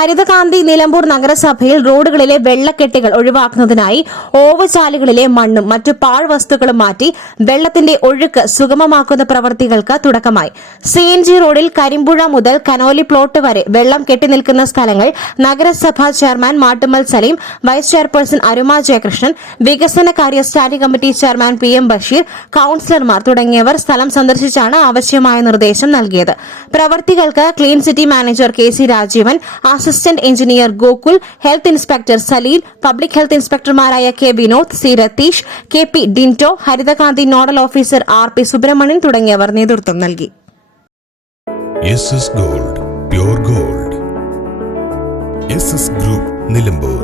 ഹരിതകാന്തി നിലമ്പൂർ നഗരസഭയിൽ റോഡുകളിലെ വെള്ളക്കെട്ടുകൾ ഒഴിവാക്കുന്നതിനായി ഓവുചാലുകളിലെ മണ്ണും മറ്റു പാഴ്വസ്തുക്കളും മാറ്റി വെള്ളത്തിന്റെ ഒഴുക്ക് സുഗമമാക്കുന്ന പ്രവൃത്തികൾക്ക് തുടക്കമായി. CNG റോഡിൽ കരിമ്പുഴ മുതൽ കനോലി പ്ലോട്ട് വരെ വെള്ളം കെട്ടിനിൽക്കുന്ന സ്ഥലങ്ങൾ നഗരസഭാ chairman Mattummal Saleem, vice chairperson Aruma Jayakrishnan, വികസനകാര്യ standing committee chairman PM Basheer, കൌൺസിലർമാർ തുടങ്ങിയവർ സ്ഥലം സന്ദർശിച്ചാണ് ആവശ്യമായ നിർദ്ദേശം നൽകിയത്. പ്രവൃത്തികൾക്ക് clean city manager KC Rajeevan, assistant engineer Gokul, health inspector Saleel, public health ഇൻസ്പെക്ടർമാരായ K Vinod, C Ratheesh, KP Dinto, Harithakanthi nodal officer RP Subrahmanyan തുടങ്ങിയവർ നേതൃത്വം നൽകി. SS Gold, Pure Gold. SS Group, Nilambur.